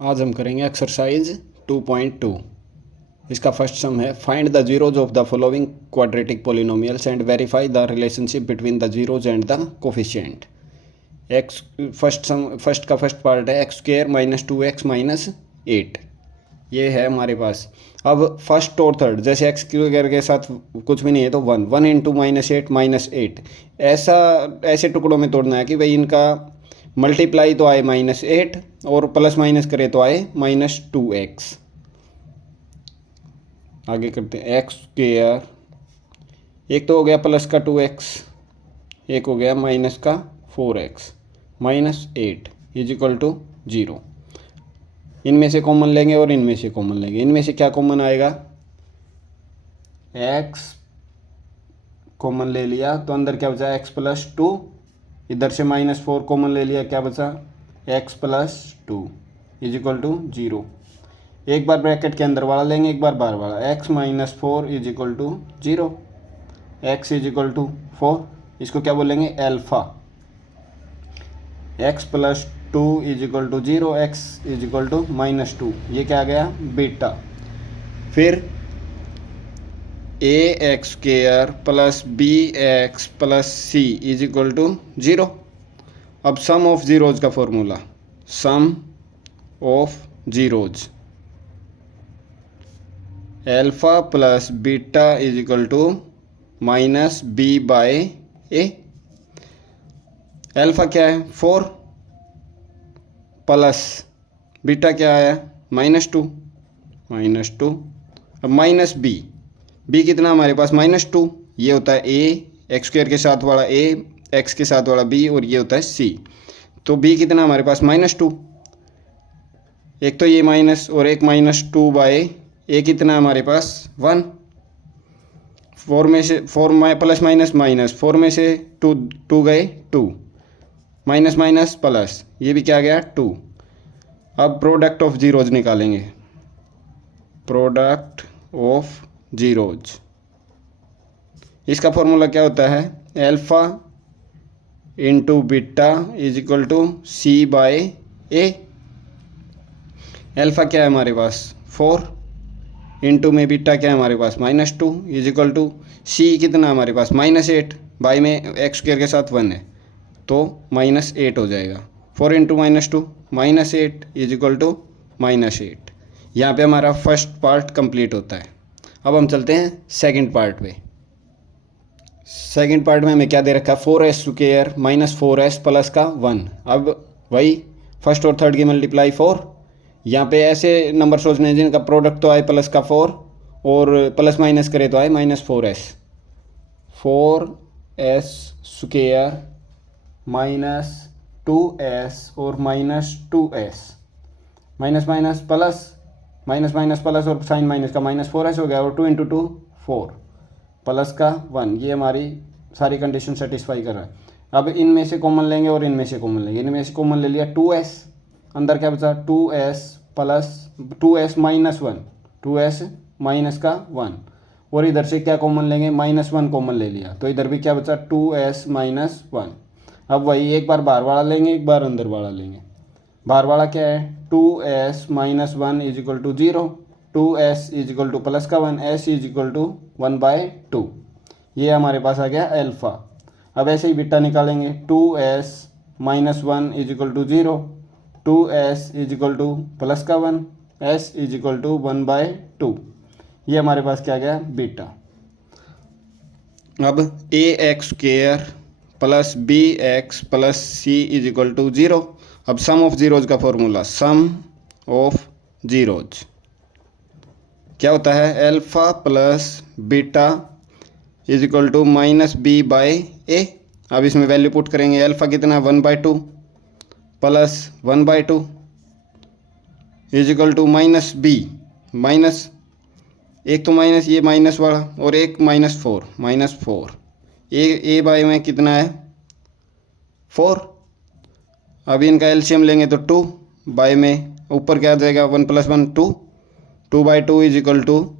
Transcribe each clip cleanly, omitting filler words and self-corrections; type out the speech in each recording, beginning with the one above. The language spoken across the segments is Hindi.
आज हम करेंगे एक्सरसाइज 2.2। इसका फर्स्ट सम है find the zeros of the following quadratic polynomials and verify the relationship between the zeros and the coefficient. X first का फर्स्ट पार्ट है x square minus 2x minus 8। ये है हमारे पास। अब फर्स्ट और थर्ड जैसे एक्स स्क्वायर के साथ कुछ भी नहीं है तो 1 इंटू -8 ऐसे टुकड़ों में तोड़ना है कि भाई इनका मल्टीप्लाई तो आए -8 और प्लस माइनस करे तो आए -2x। आगे करते हैं एक्स स्क्वायर, एक तो हो गया प्लस का 2x, एक हो गया माइनस का 4x -8 इज इक्वल टू 0। इनमें से कॉमन लेंगे और इनमें से कॉमन लेंगे। इनमें से क्या कॉमन आएगा, x कॉमन ले लिया तो अंदर क्या बचा x+2, इधर से -4 कॉमन ले लिया, क्या बचा x+2 इज इक्वल टू 0। एक बार ब्रैकेट के अंदर वाला लेंगे, एक बार बाहर वाला, x-4 is equal to 0, x is equal to 4। इसको क्या बोलेंगे, alpha. x+2 is equal to 0, x is equal to -2, ये क्या आ गया बीटा। फिर ax² plus bx plus c is equal to 0। अब सम ऑफ जीरोज का formula, sum of zeros, alpha plus beta is equal to -b/a। Alpha क्या है 4 प्लस बीटा क्या आया -2। अब माइनस बी कितना हमारे पास -2, ये होता है a, एक्स स्क्वायर के साथ वाला a, x के साथ वाला b और ये होता है c। तो b कितना हमारे पास -2, एक तो ये माइनस और एक -2/a कितना हमारे पास 1। 4 में से 4 प्लस माइनस माइनस, 4 में से 2 गए 2, माइनस माइनस प्लस, ये भी क्या गया 2। अब प्रोडक्ट ऑफ जीरोज निकालेंगे, प्रोडक्ट ऑफ जीरोज। इसका फॉर्मूला क्या होता है, alpha into beta is equal to c/a। Alpha क्या है हमारे पास 4, इंटू में बीटा क्या है हमारे पास -2 इज इक्वल टू c कितना हमारे पास -8, बाई में एक्स स्क्वायर के साथ 1 है तो -8 हो जाएगा। 4 इंटू -2 -8 इज इक्वल टू -8। यहाँ पे हमारा फर्स्ट पार्ट कंप्लीट होता है। अब हम चलते हैं सेकंड पार्ट पे। सेकंड पार्ट में हमें क्या दे रखा है, 4s² -4s प्लस का 1। अब वही फर्स्ट और थर्ड की मल्टीप्लाई 4। यहाँ पे ऐसे नंबर सोचने हैं जिनका प्रोडक्ट तो आए प्लस का 4 और प्लस माइनस करे तो आए -4s। 4s² -2s और -2s, minus minus plus, minus minus plus और साइन माइनस का -4s हो गया, और 2 इंटू 2 4 प्लस का 1। ये हमारी सारी कंडीशन सेटिस्फाई कर रहा है। अब इनमें से कॉमन लेंगे और इनमें से कॉमन लेंगे। इनमें से कॉमन ले लिया 2s, अंदर क्या बचा 2s plus 2s -1, 2s minus का 1, और इधर से क्या कॉमन लेंगे -1 कॉमन ले लिया तो इधर भी क्या बचा 2s -1। अब वही एक बार बाहर वाला लेंगे, एक बार अंदर वाला लेंगे। बाहर वाला क्या है 2s -1 is equal to 0, 2s is equal to plus का 1, s इज इक्वल टू 1/2। ये हमारे पास आ गया एल्फा। अब ऐसे ही बीटा निकालेंगे, 2s -1 is equal to 0, 2s is equal to plus का 1, s इज इक्वल टू 1/2। ये हमारे पास क्या गया बीटा। अब ax² plus bx plus c is equal to 0। अब सम ऑफ जीरोज का फॉर्मूला, सम ऑफ जीरोज क्या होता है, alpha plus beta is equal to -b/a। अब इसमें वैल्यू पुट करेंगे, एल्फा कितना 1/2 plus 1/2 is equal to -b, minus एक तो माइनस ये माइनस वाला और एक -4 ए बाई में कितना है 4। अब इनका एलसीएम लेंगे तो 2, बाई में ऊपर क्या आ जाएगा 1 + 1 2, 2/2 is equal to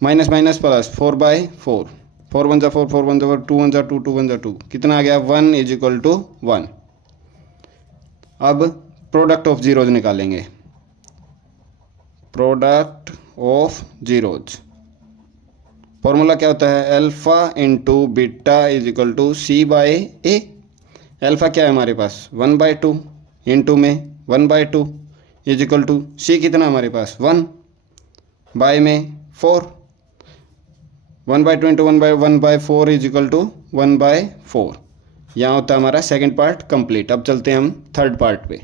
minus minus plus 4/4, 4 1 4, 4 1 4, 2 1 2, 2 1 2, कितना आ गया 1 इज इक्वल टू 1। अब प्रोडक्ट ऑफ जीरोज निकालेंगे, प्रोडक्ट ऑफ जीरोज। फॉर्मूला क्या होता है, alpha into beta is equal to c by a. Alpha क्या है हमारे पास 1/2 इंटू में 1/2 इज इक्वल टू सी कितना हमारे पास 1 बाय में 4, 1/2 इंटू 1/4 इज इक्वल टू 1/4। यहाँ होता है हमारा सेकंड पार्ट कंप्लीट। अब चलते हैं हम थर्ड पार्ट पे।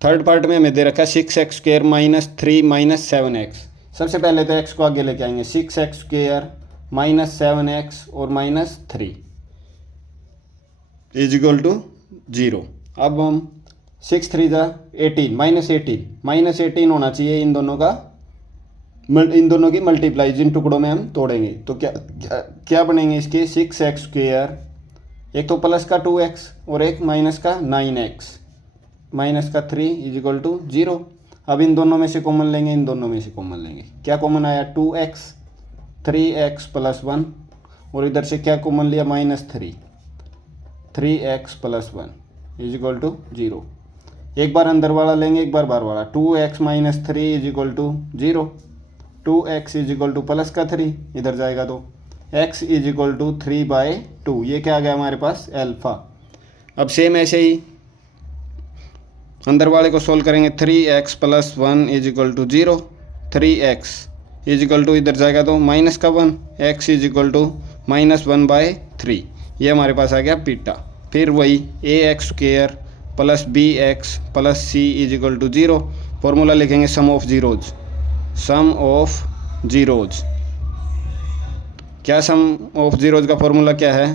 थर्ड पार्ट में हमें दे रखा है 6x² - 3 - 7x। सबसे पहले तो x को आगे लेके आएंगे, 6x² - 7x और -3 इज इक्वल टू 0। अब हम 6 3 जा 18 -18 होना चाहिए इन दोनों की मल्टीप्लाई, जिन टुकड़ों में हम तोड़ेंगे तो क्या बनेंगे इसके, 6x², एक तो प्लस का 2x और एक माइनस का 9x माइनस का 3 इज इक्वल टू 0। अब इन दोनों में से कॉमन लेंगे, इन दोनों में से कॉमन लेंगे, क्या कॉमन आया 2x, 3x + 1 और इधर से क्या कॉमन लिया -3, 3x + 1 इज इक्वल टू 0। एक बार अंदर वाला लेंगे, एक बार बाहर वाला, 2x - 3 is equal to 0, 2x is equal to plus का 3 इधर जाएगा तो x इज इक्वल टू 3/2। ये क्या आ गया हमारे पास अल्फ़ा। अब सेम ऐसे ही अंदर वाले को सोल्व करेंगे, 3x + 1 is equal to 0, 3x is equal to इधर जाएगा तो माइनस का 1, x इज इक्वल टू -1/3। ये हमारे पास आ गया बीटा। फिर वही ax² + bx + c is equal to 0। Formula लिखेंगे sum of zeros. Sum of zeros, क्या सम ऑफ जीरोज का फॉर्मूला क्या है,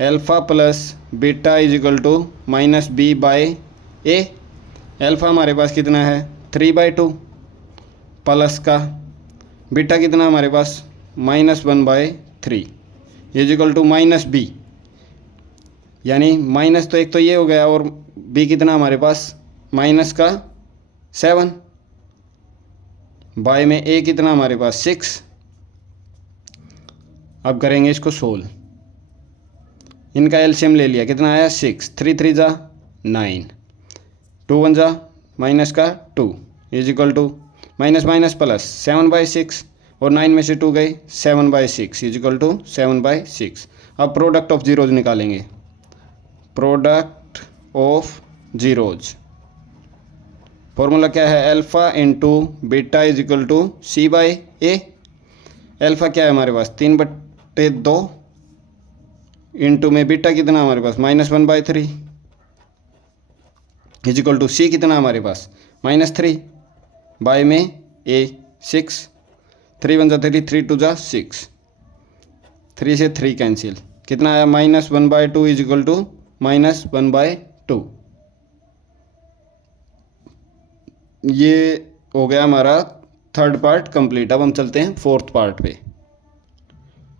alpha plus beta is equal to -b/a। Alpha हमारे पास कितना है 3/2 प्लस का बीटा कितना हमारे पास -1/3 इज इक्वल टू -b, यानी माइनस तो एक तो ये हो गया और b कितना हमारे पास -7 बाय में a कितना हमारे पास 6। अब करेंगे इसको सोल्व, इनका एलसीएम ले लिया, कितना आया 6, 3 3 जा 9, 2 1 जा माइनस का 2 is equal to minus plus 7/6 और 9 में से 2 गए 7/6 इज इक्वल टू 7/6। अब प्रोडक्ट ऑफ जीरोज निकालेंगे, प्रोडक्ट ऑफ जीरोज। फॉर्मूला क्या है, alpha into beta is equal to c/a। Alpha क्या है हमारे पास 3/2 इंटू में बीटा कितना हमारे पास -1/3 इज इक्वल टू c कितना हमारे पास -3 बाय में a 6, 3 1 जा 3, 3 2 जा 6, 3 से 3 कैंसिल, कितना आया -1/2 इज इक्वल टू -1/2। ये हो गया हमारा थर्ड पार्ट कंप्लीट। अब हम चलते हैं फोर्थ पार्ट पे।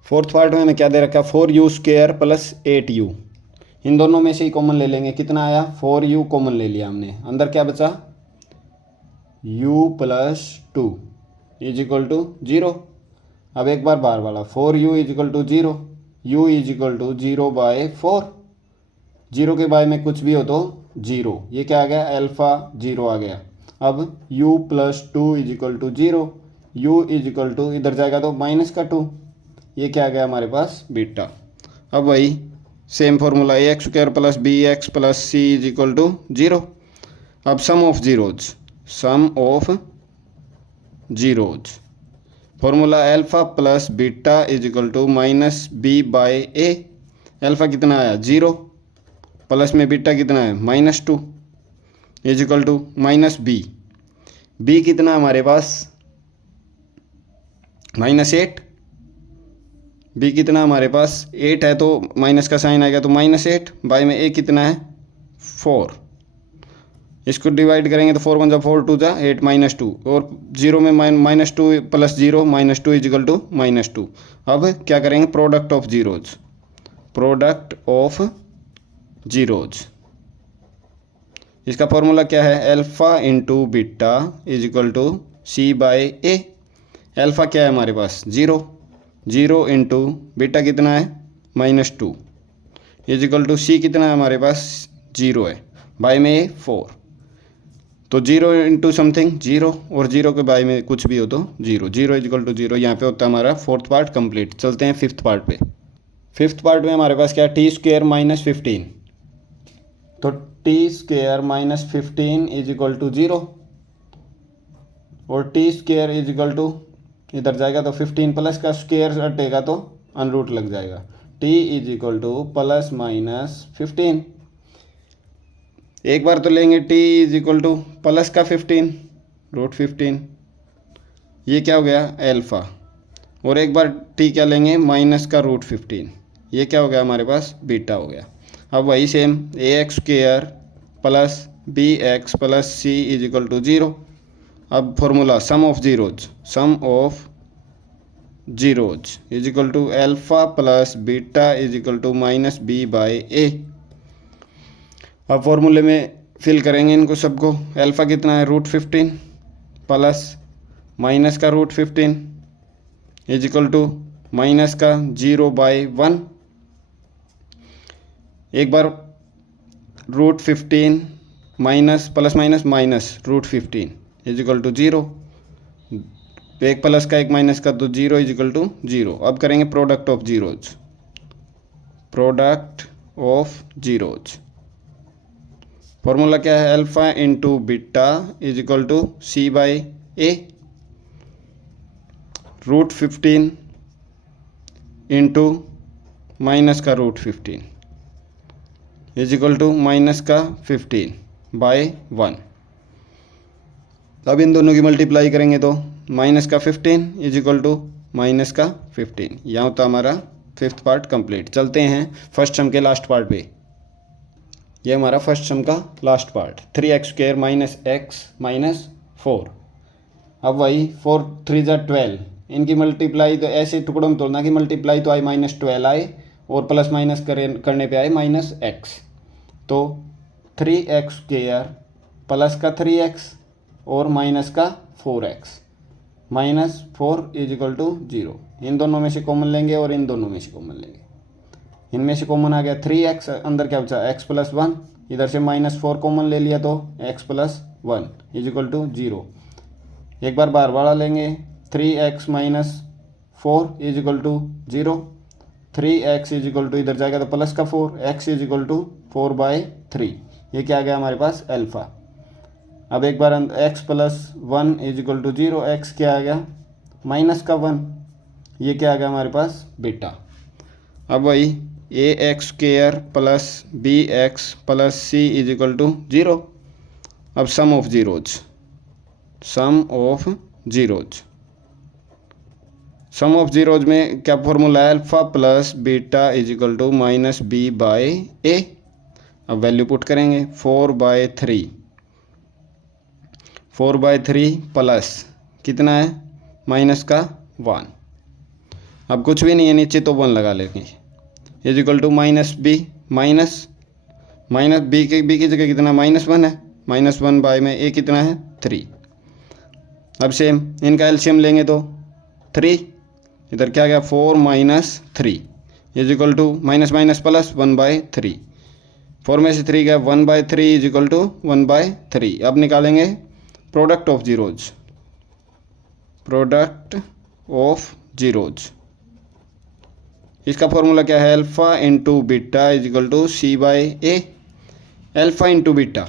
फोर्थ पार्ट में हमें क्या दे रखा है, 4u² + 8u। इन दोनों में से ही कॉमन ले लेंगे, कितना आया 4u कॉमन ले लिया हमने, अंदर क्या बचा u + 2 इज इक्वल टू 0। अब एक बार बाहर वाला 4u is equal to 0, u is equal to 0/4, 0 के बाय में कुछ भी हो तो 0, ये क्या आ गया अल्फ़ा 0 आ गया। अब u + 2 is equal to 0, u is equal to इधर जाएगा तो -2, ये क्या आ गया हमारे पास बीटा। अब वही same formula ax² + bx + c is equal to 0। अब sum of zeros, sum of zeros, formula alpha plus beta is equal to -b/a। Alpha कितना आया 0 प्लस में बीटा कितना है -2 is equal to -b। b कितना हमारे पास -8, b कितना हमारे पास 8 है तो माइनस का साइन आएगा तो -8 बाय में a कितना है 4। इसको डिवाइड करेंगे तो 4 1 जा 4 2 जा 8 -2 और 0 में -2 + 0 -2 इज इक्वल टू -2। अब क्या करेंगे product of zeros, product of zeros. इसका फॉर्मूला क्या है alpha into beta is equal to c/a। Alpha क्या है हमारे पास 0, 0 इंटू बीटा कितना है -2 इज इक्वल टू c कितना है हमारे पास 0 है बाय में 4, तो तो 0 इंटू समथिंग 0, और 0 के बाई में कुछ भी हो तो 0, 0 इजिकल टू 0। यहाँ पे होता है हमारा फोर्थ पार्ट कंप्लीट। चलते हैं फिफ्थ पार्ट पे। फिफ्थ पार्ट में हमारे पास क्या है, टी स्क्वेयर माइनस 15। तो t square minus 15 is equal to 0, और t square is equal to, इधर जाएगा तो 15 प्लस का स्क्वेयर हटेगा तो अनरूट लग जाएगा। T is equal to plus minus 15। एक बार तो लेंगे T is equal to plus का 15 रूट 15, ये क्या हो गया एल्फ़ा, और एक बार टी क्या लेंगे माइनस का रूट 15, ये क्या हो गया हमारे पास बीटा हो गया। अब वही same A X square plus B X plus C is equal to 0। अब formula sum of zeros is equal to alpha plus beta is equal to minus B by A. अब फॉर्मूले में फिल करेंगे इनको सबको। एल्फ़ा कितना है रूट 15 प्लस माइनस का root 15 is equal to minus का 0/1। एक बार root 15 minus plus minus minus root 15 is equal to 0, एक प्लस का एक माइनस का तो 0 इज इक्वल टू 0। अब करेंगे प्रोडक्ट ऑफ जीरोज। फॉर्मूला क्या है, alpha into beta is equal to C by A, root 15 into minus का root 15 is equal to minus का 15/1। अब इन दोनों की मल्टीप्लाई करेंगे तो माइनस का 15 इज इक्वल टू माइनस का 15। यहाँ तो हमारा फिफ्थ पार्ट कंप्लीट। चलते हैं फर्स्ट सम के लास्ट पार्ट पे। ये हमारा फर्स्ट सम का last part, 3x square minus x minus 4। अब वही 4 3 ज़ा 12, इनकी मल्टीप्लाई तो ऐसे टुकड़ों में तोड़ना कि मल्टीप्लाई तो आई -12 आए और प्लस माइनस करने पे आए -x। तो 3x स्क्वायर प्लस का 3x और माइनस का 4x, -4 इज इक्वल टू 0। इन दोनों में से कॉमन लेंगे और इन दोनों में से कॉमन लेंगे। इनमें से कॉमन आ गया 3x, अंदर क्या बचा x + 1, इधर से -4 कॉमन ले लिया तो x + 1 इज इक्वल टू 0। एक बार बार वाला लेंगे 3x - 4 is equal to 0। 3x is equal to इधर जाएगा तो प्लस का 4, x इज इक्वल टू 4/3, ये क्या आ गया हमारे पास अल्फ़ा। अब एक बार x + 1 is equal to 0, x क्या आ गया -1, ये क्या आ गया हमारे पास बीटा। अब वही ax square plus bx plus c is equal to 0। अब सम ऑफ जीरोज में क्या फॉर्मूला है, alpha plus beta is equal to minus B by A. अब वैल्यू पुट करेंगे 4/3 प्लस कितना है माइनस का 1। अब कुछ भी नहीं है नीचे तो 1 लगा लेंगे is equal to minus b की जगह कितना -1 है, -1 बाय में ए कितना है 3। अब सेम इनका एलसीएम लेंगे तो 3, इधर क्या गया 4 - 3 is equal to minus plus 1/3। 4 में से 3 गया 1/3 इज इक्वल टू 1/3। अब निकालेंगे प्रोडक्ट ऑफ जीरोज। इसका फॉर्मूला क्या है, alpha into beta is equal to C by a. Alpha into beta,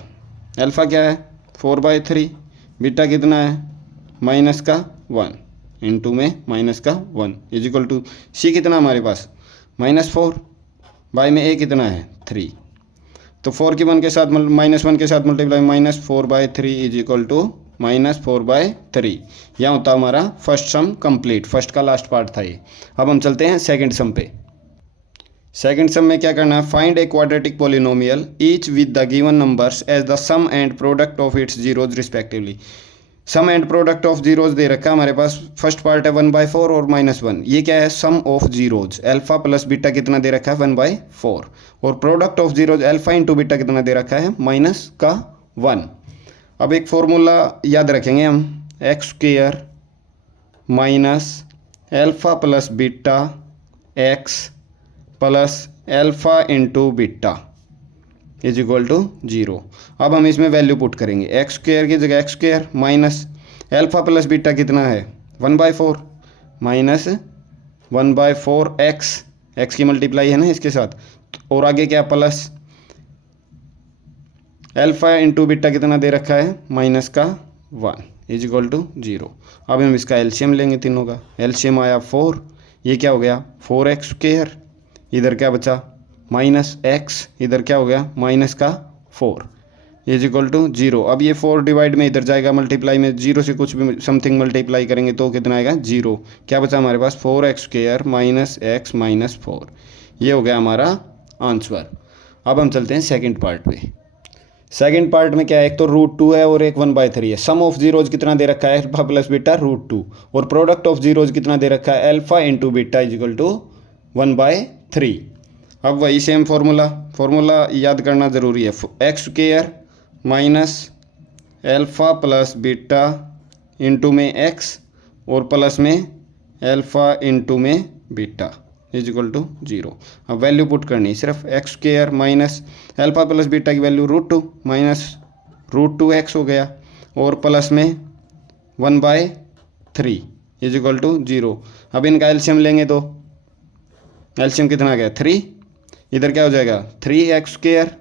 alpha क्या है 4/3, बीटा कितना है माइनस का 1, इंटू में माइनस का 1 इज इक्वल टू सी कितना हमारे पास -4 बाई में ए कितना है 3। तो 4 की 1 के साथ -1 के साथ मल्टीप्लाई -4/3 इज इक्वल टू -4/3। यहाँ होता हमारा फर्स्ट सम कंप्लीट। फर्स्ट का लास्ट पार्ट था ये। अब हम चलते हैं सेकंड सम पे। सेकंड सम में क्या करना है, find a quadratic polynomial each with the given numbers as the sum and product of its zeros respectively. Sum and product of zeros दे रखा है हमारे पास। फर्स्ट पार्ट है 1/4 और -1। ये क्या है sum of zeros, alpha plus beta कितना दे रखा है 1/4, और product of zeros alpha into beta कितना दे रखा है -1। अब एक फॉर्मूला याद रखेंगे हम, x square minus alpha plus beta x plus alpha into beta is equal to 0। अब हम इसमें वैल्यू पुट करेंगे, एक्स स्क्वायर की जगह x square minus alpha plus beta कितना है 1/4 माइनस 1/4 एक्स की मल्टीप्लाई है ना इसके साथ, और आगे क्या प्लस एल्फा इंटू बीटा कितना दे रखा है माइनस का 1 इज इक्वल टू 0। अब हम इसका एलसीएम लेंगे, तीनों का एलसीएम आया 4, ये क्या हो गया 4x स्क्वायर, इधर क्या बचा माइनस एक्स, इधर क्या हो गया माइनस का 4 इज इक्वल टू 0। अब ये 4 डिवाइड में इधर जाएगा, मल्टीप्लाई में 0 से कुछ भी समथिंग मल्टीप्लाई करेंगे तो कितना आएगा 0। क्या बचा हमारे पास 4x square minus x minus 4, ये हो गया हमारा आंसर। अब हम चलते हैं सेकंड पार्ट पे। सेकंड पार्ट में क्या है, एक तो √2 है और एक 1/3 है। सम ऑफ जीरोज कितना दे रखा है अल्फा प्लस बीटा √2, और प्रोडक्ट ऑफ जीरोज कितना दे रखा है alpha into beta is equal to 1/3। अब वही सेम फार्मूला याद करना ज़रूरी है, x square minus alpha plus beta into में एक्स और प्लस में एल्फा इंटू में बीटा इज इक्वल टू 0। अब वैल्यू पुट करनी है, सिर्फ x square minus alpha plus beta की वैल्यू √2 माइनस √2x हो गया, और प्लस में 1/3 इज इक्वल टू 0। अब इनका एलसीएम लेंगे तो एलसीएम कितना आ गया 3, इधर क्या हो जाएगा 3x स्क्वायर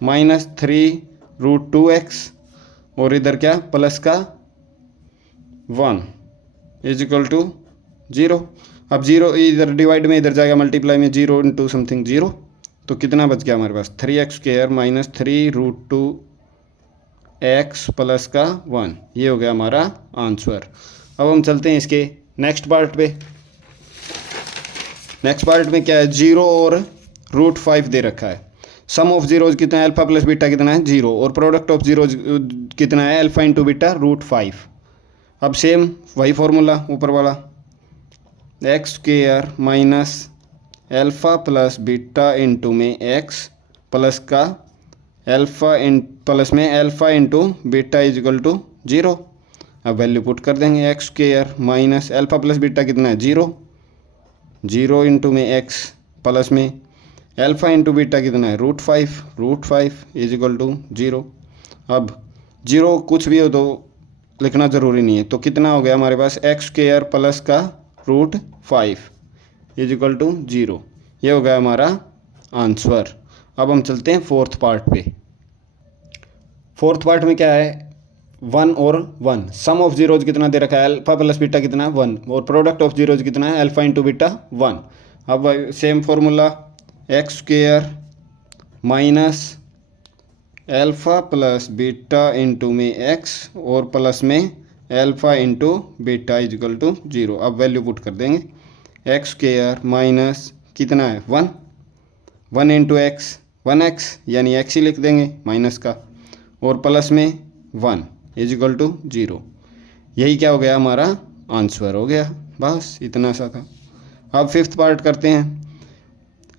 माइनस 3√2x, और इधर क्या प्लस का 1 इज इक्वल टू 0। अब 0 इधर डिवाइड में इधर जाएगा, मल्टीप्लाई में 0 इंटू समथिंग 0, तो कितना बच गया हमारे पास 3x square minus 3√2x plus का 1, ये हो गया हमारा आंसर। अब हम चलते हैं इसके नेक्स्ट पार्ट पे। नेक्स्ट पार्ट में क्या है, 0 और √5 दे रखा है। सम ऑफ जीरोज कितना है अल्फा प्लस बीटा कितना है 0, और प्रोडक्ट ऑफ जीरोज कितना है अल्फा इंटू बीटा √5। अब सेम वही फॉर्मूला ऊपर वाला, x square minus alpha plus beta into में एक्स प्लस का एल्फा इन प्लस में alpha into beta is equal to 0। अब वैल्यू पुट कर देंगे, x square minus alpha plus beta कितना है 0 इंटू में एक्स प्लस में एल्फा इंटू बीटा कितना है √5 इज इक्वल टू 0। अब 0 कुछ भी हो तो लिखना ज़रूरी नहीं है, तो कितना हो गया हमारे पास एक्स स्क्वायर प्लस का √5 इज इक्वल टू 0, ये हो गया हमारा आंसर। अब हम चलते हैं फोर्थ पार्ट पे। फोर्थ पार्ट में क्या है 1 और 1, सम ऑफ जीरोज कितना दे रखा है अल्फा प्लस बीटा कितना है 1, और प्रोडक्ट ऑफ जीरोज कितना है अल्फा इंटू बीटा 1। अब same formula, x square minus alpha plus beta into में एक्स और प्लस में alpha into beta is equal to 0। अब वैल्यू पुट कर देंगे, एक्स स्क्वायर माइनस कितना है 1 इंटू एक्स 1x यानी x ही लिख देंगे माइनस का, और प्लस में 1 इज इक्वल टू 0। यही क्या हो गया हमारा आंसर हो गया, बस इतना सा था। अब फिफ्थ पार्ट करते हैं।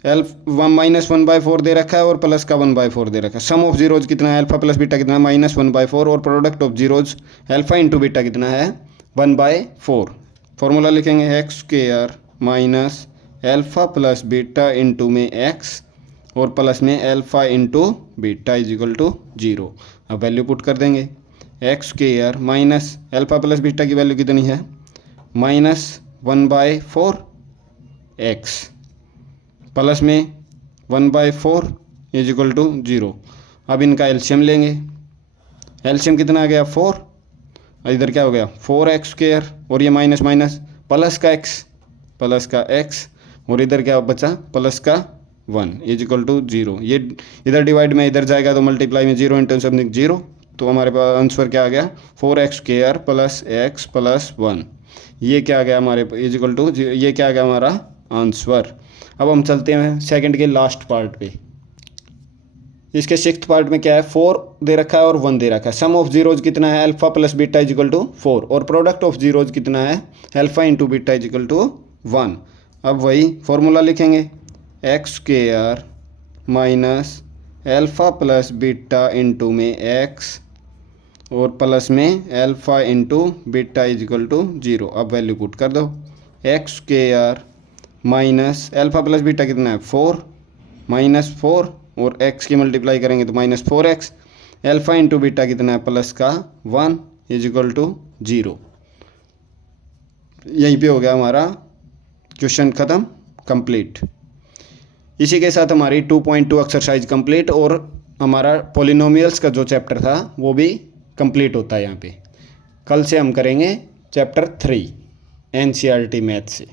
माइनस 1/4 दे रखा है और प्लस का 1/4 दे रखा है। सम ऑफ जीरोज कितना है अल्फा प्लस बीटा कितना है -1/4, और product of zeros alpha into beta कितना है 1/4। फॉर्मूला लिखेंगे, x square minus alpha plus beta into में एक्स और प्लस में alpha into beta is equal to 0। अब वैल्यू पुट कर देंगे, x square minus alpha plus beta की वैल्यू कितनी है -1/4 एक्स प्लस में 1/4 इज इक्वल टू 0। अब इनका एलसीएम लेंगे, एलसीएम कितना आ गया 4, इधर क्या हो गया 4x स्क्वायर, और ये माइनस माइनस प्लस का x और इधर क्या बचा प्लस का 1 इज इक्वल टू 0। ये इधर डिवाइड में इधर जाएगा तो मल्टीप्लाई में 0 इंटू समथिंग 0, तो हमारे पास आंसर क्या आ गया 4x square plus x plus 1, ये क्या आ गया हमारे इज इक्वल टू, ये क्या आ गया हमारा आंसर। अब हम चलते हैं सेकंड के लास्ट पार्ट पे। इसके सिक्स्थ पार्ट में क्या है 4 दे रखा है और 1 दे रखा है। सम ऑफ जीरोज कितना है alpha plus beta is equal to 4, और प्रोडक्ट ऑफ जीरोज कितना है alpha into beta is equal to 1। अब वही फॉर्मूला लिखेंगे, x square minus alpha plus beta into में एक्स और प्लस में alpha into beta is equal to 0। अब वैल्यू पुट कर दो, x square minus alpha plus beta कितना है 4 -4, और x की मल्टीप्लाई करेंगे तो -4x। अल्फ़ा इंटू बीटा कितना है, प्लस का 1 इज इक्वल टू 0। यहीं पे हो गया हमारा क्वेश्चन ख़त्म, कंप्लीट। इसी के साथ हमारी 2.2 एक्सरसाइज कंप्लीट और हमारा पॉलिनोमियल्स का जो चैप्टर था वो भी कंप्लीट होता है यहाँ पे। कल से हम करेंगे चैप्टर 3 NCERT मैथ से।